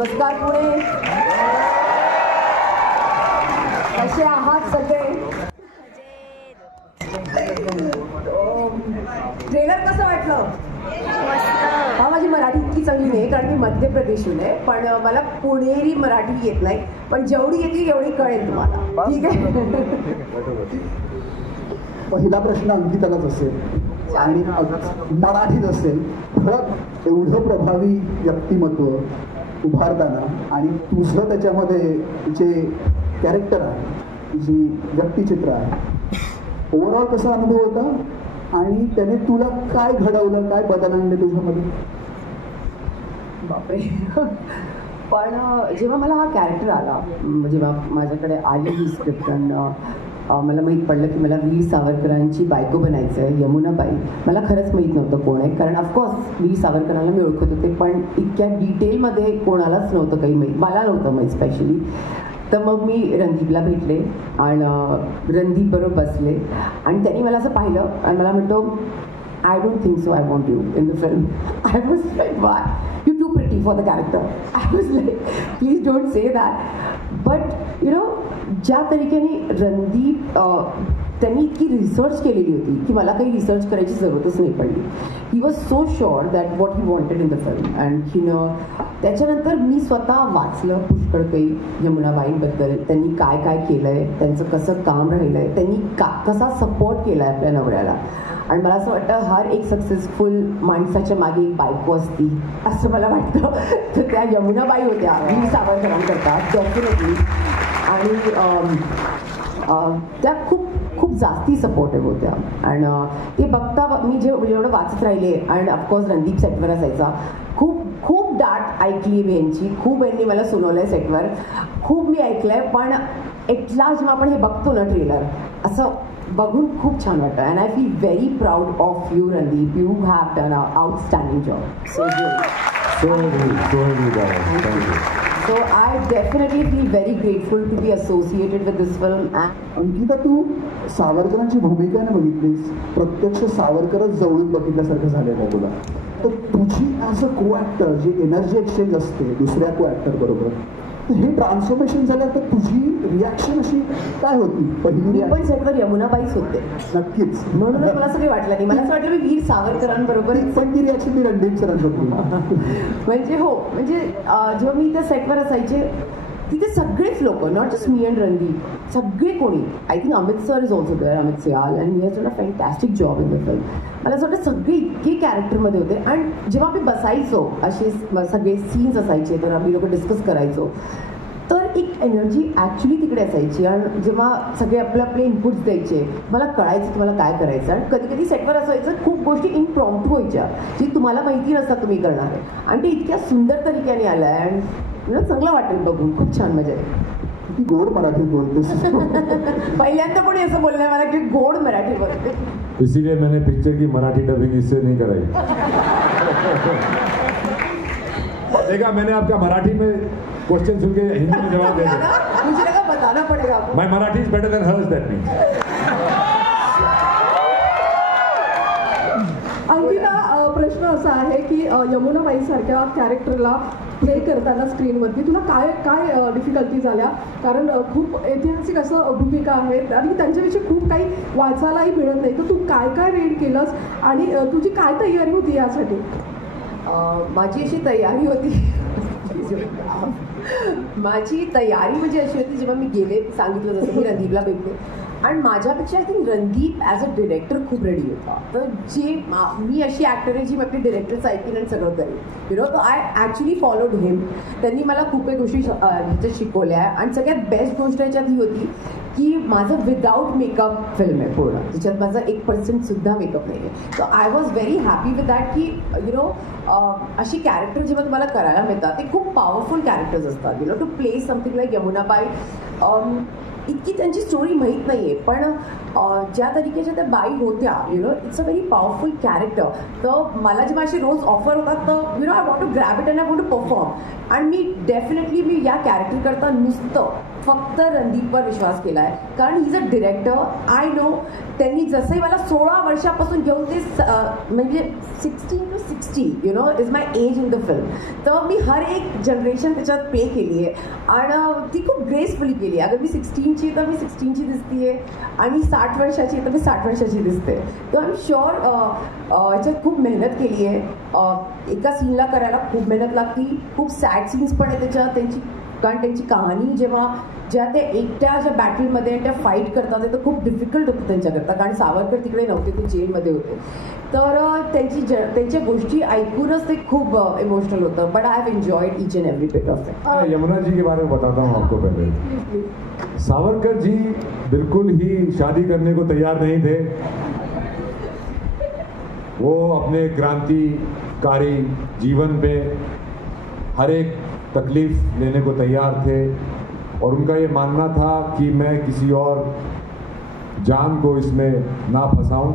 नमस्कार पुणे, कसे आहात सगळे? ट्रेलर कसं वाटलं? हा, माझी मराठी इतकी चांगली नाही कारण मी मध्य प्रदेशहून आहे, पण मला पुणेरी मराठी येत नाही, पण जेवढी येते एवढी कळेल तुम्हाला. ठीक आहे. पहिला प्रश्न अंकितालाच असेल आणि मराठीत असेल. खरंच एवढं प्रभावी व्यक्तिमत्व उभारताना आणि तुझं त्याच्यामध्ये जे कॅरेक्टर आहे, जी व्यक्तिचित्र आहे, ओव्हरऑल कसा अनुभव होता आणि त्याने तुला काय घडवलं, काय बदल आणले तुझ्यामध्ये? बापरे. पण जेव्हा मला हा कॅरेक्टर आला, जेव्हा माझ्याकडे आली ही स्क्रिप्ट, मला माहीत पडलं की मला वीर सावरकरांची बायको बनायचं आहे, यमुनाबाई. मला खरंच माहीत नव्हतं कोण आहे, कारण ऑफकोर्स वीर सावरकरांना मी ओळखत होते, पण इतक्या डिटेलमध्ये कोणालाच नव्हतं काही माहीत, मला नव्हतं माहीत स्पेशली. तर मग मी रणदीपला भेटले आणि रणदीपबरोबर बसले आणि त्यांनी मला असं पाहिलं आणि मला म्हणतो, I don't think so I want you in the film. I was like, why? You're too pretty for the character. I was like, please don't say that. But, you know, ज्या तरीकेने रणदीप त्यांनी इतकी रिसर्च केलेली होती की मला काही research करायची जरूरतच नाही पडली. He was so sure that what he wanted in the film. And त्याच्यानंतर मी स्वतः वाचलं पुष्कळ काही यमुनाबाईंबद्दल, त्यांनी काय काय केलं आहे, त्यांचं कसं काम राहिलं आहे, त्यांनी कसा सपोर्ट केला आहे आपल्या नवऱ्याला. आणि मला असं वाटतं हर एक सक्सेसफुल माणसाच्या मागे एक बायको असती असं मला वाटतं. तर त्या यमुनाबाई होत्या वीर सावरकरांकरता डेफिनेटली. आणि त्या खूप खूप जास्ती सपोर्टिव्ह होत्या. आणि ते बघता मी जेवढं वाचत राहिले, आणि ऑफकोर्स रणदीप सेटवर असायचा, खूप खूप डाट ऐकली मी यांची, खूप यांनी मला सुनावलं आहे सेटवर, खूप मी ऐकलं आहे. पण एटला जेव्हा आपण हे बघतो ना ट्रेलर, असं बघून खूप छान वाटतं. And I feel very proud of you Randeep. You have done a outstanding job. So I definitely feel very grateful to be associated with this film. Ankita, तू सावरकरांची भूमिका नाही बघितलीस, प्रत्यक्ष सावरकरच जवळून बघितल्यासारखं झालेलं आहे तुला. तर तुझी ॲज अ को ॲक्टर जी एनर्जी एक्सचेंज असते दुसऱ्या को ॲक्टर बरोबर, तर हे ट्रान्सफॉर्मेशन झालं, तर तुझी रिॲक्शन अशी काय होती? पहिली पण सेटवर यमुनाबाईच होते. नक्कीच, म्हणूनच मला सगळं वाटलं नाही. मला असं वाटलं मी वीर सावरकरांबरोबर, पण ती रिॲक्शन मी रणदीप सरांबरोबर म्हणजे हो, म्हणजे जेव्हा मी त्या सेटवर असायचे तिथे सगळेच लोक, नॉट जस्ट मी अँड रणदीप, सगळे कोणी, I think Amit sir is also there, Amit Sial, and he has done a fantastic job in the film. मला असं वाटतं सगळे इतके कॅरेक्टरमध्ये होते. आणि जेव्हा आम्ही बसायचो, असे सगळे सीन्स असायचे, तर आम्ही लोक डिस्कस करायचो, तर एक एनर्जी ॲक्च्युली तिकडे असायची. आणि जेव्हा सगळे आपले आपले इनपुट्स द्यायचे, मला कळायचं तुम्हाला काय करायचं. आणि कधी कधी सेटवर असायचं खूप गोष्टी इनप्रॉम्प्ट व्हायच्या जी तुम्हाला माहिती नसतात तुम्ही करणार आहे, आणि ते इतक्या सुंदर तरीक्याने आलं आहे. आणि चांगलं वाटेल बघून, खूप छान मजा आहे. किती गोड मराठीत बोलतेस. पहिल्यांदा कोणी असं बोललंय मला की गोड मराठी बोलते. इसीलिए मैंने पिक्चर की मराठी डबिंग इससे नहीं कराई. देखा, मैंने आपका मराठी में क्वेश्चन सुन के हिंदी में जवाब दे दिया. मुझे लगा बताना पड़ेगा. My Marathi is better than hers, that means. Ankita, प्रश्न असा आहे की यमुनाबाई सारख्या कॅरेक्टरला प्ले करताना स्क्रीनवरती तुला काय काय डिफिकल्टी झाल्या? कारण खूप ऐतिहासिक असं भूमिका आहेत आणि त्यांच्याविषयी खूप काही वाचायलाही मिळत नाही. तर तू काय काय रीड केलंस आणि तुझी काय तयारी होती यासाठी? माझी अशी तयारी होती माझी तयारी म्हणजे अशी होती, जेव्हा मी गेले सांगितलं जसं मी रणदीपला भेटले, आणि माझ्यापेक्षा I think Randeep as a director खूप रेडी होता. तर जे मी अशी ॲक्टर आहे जी मी आपले डिरेक्टर्स ऐकेन आणि सगळं करेन, you know. I actually followed him. त्यांनी मला खूप काही गोष्टी ह्याच्यात शिकवल्या. आणि सगळ्यात बेस्ट गोष्ट ह्याच्यात ही होती की माझं विदाऊट मेकअप फिल्म आहे पूर्ण, त्याच्यात माझा 1% सुद्धा मेकअप नाही आहे. So I was very happy with that की यु नो अशी कॅरेक्टर जेव्हा तुम्हाला करायला मिळतात ते खूप पॉवरफुल कॅरेक्टर्स असतात, you know. To play something like Yamunabai, इतकी त्यांची स्टोरी माहीत नाही आहे, पण ज्या तरीकेच्या त्या बाई होत्या, it's a very powerful character. तर मला जेव्हा अशी रोज ऑफर होतात तर I want to grab it and I want to perform. आणि मी या कॅरेक्टर करता नुसतं फक्त रणदीपवर विश्वास केला आहे, कारण he is a director. I know त्यांनी जसंही मला 16 वर्षापासून घेऊन ते म्हणजे 16 to 60 is my as in the film. तर मी हर एक जनरेशन त्याच्यात प्ले केली आहे आणि ती खूप ग्रेसफुली केली आहे. अगर मी 16ची तर मी 16ची दिसते आणि मी 60 वर्षाची तर मी 60 वर्षाची दिसते. तर आय एम श्युअर याच्यात खूप मेहनत केली आहे. एका सीनला करायला खूप मेहनत लागते. खूप सॅड सीन्स पण आहे त्याच्यात त्यांची, कारण त्यांची कहाणी ज्या ते एकट्या ज्या बॅटलमध्ये त्या फाईट करतात ते तर खूप डिफिकल्ट होतं त्यांच्याकरता, कारण सावरकर तिकडे नव्हते, ते जेलमध्ये होते. तर त्यांच्या गोष्टी ऐकूनच ते खूप इमोशनल होतं. But I have enjoyed each and every bit of it. Yamuna ji के बारे में बताता हूँ आपको. पहले सावरकर जी बिल्कुल ही शादी करने को तैयार नहीं थे. वो अपने क्रांतिकारी जीवन पे हर एक तकलीफ लेने को तैयार थे और उनका ये मानना था कि मैं किसी और जान को इसमें ना फंसाऊं.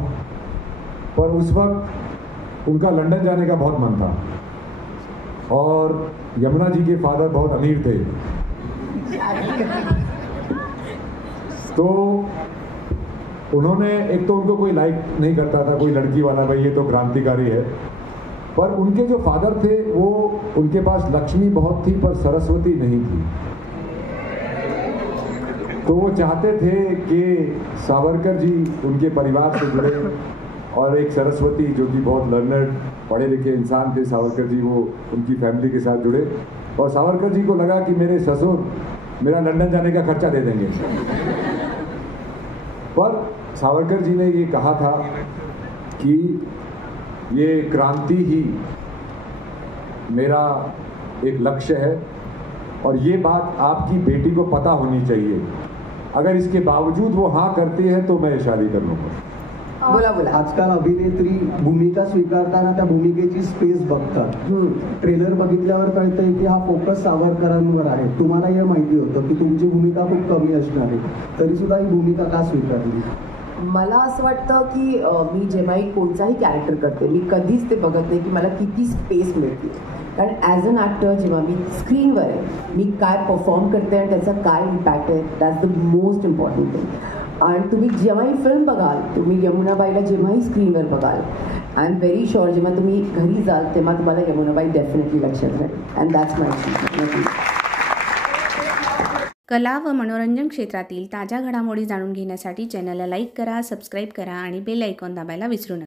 पर उस वक्त उनका लंदन जाने का बहुत मन था और यमुना जी के फादर बहुत अमीर थे. तो उन्होंने, एक तो उनको कोई लाइक नहीं करता था कोई लड़की वाला, भाई ये तो क्रांतिकारी है. पर उनके जो फादर थे वो, उनके पास लक्ष्मी बहुत थी पर सरस्वती नहीं थी. तो वो चाहते थे कि सावरकर जी उनके परिवार से जुड़े और एक सरस्वती जो कि बहुत लर्नर्ड पढ़े लिखे इंसान थे सावरकर जी, वो उनकी फैमिली के साथ जुड़े. और सावरकर जी को लगा कि मेरे ससुर मेरा लंदन जाने का खर्चा दे देंगे. पर सावरकर जी ने ये कहा था कि ये क्रांति ही मेरा एक लक्ष्य है और ये बात आपकी बेटी को पता होनी चाहिए. अगर इसके बावजूद वो हाँ करती है तो मैं शादी कर लूँगा. बोला. आजकाल अभिनेत्री भूमिका स्वीकारताना त्या भूमिकेची स्पेस बघतात. ट्रेलर बघितल्यावर कळतंय की हा फोकस सावरकरांवर आहे. तुम्हाला हे माहिती होतं की तुमची भूमिका खूप कमी असणार आहे, तरी सुद्धा ही भूमिका का स्वीकारली? मला असं वाटतं की मी जेव्हाही कोणताही कॅरेक्टर करते मी कधीच ते बघत नाही की मला किती स्पेस मिळते. कारण ॲज अन ॲक्टर जेव्हा मी स्क्रीनवर आहे, मी काय परफॉर्म करते आणि त्याचा काय इम्पॅक्ट आहे, that's the most important thing. आणि तुम्ही जेव्हाही फिल्म बघाल, तुम्ही यमुनाबाईला जेव्हाही स्क्रीनवर बघाल, आय एम व्हेरी शुअर जेव्हा तुम्ही घरी जाल तेव्हा तुम्हाला यमुनाबाई डेफिनेटली लक्षात राहील. अँड दॅट्स माय. कला व मनोरंजन क्षेत्रातील ताज्या घडामोडी जाणून घेण्यासाठी चॅनलला लाईक करा, सबस्क्राईब करा आणि बेल आयकॉन दाबायला विसरू नका.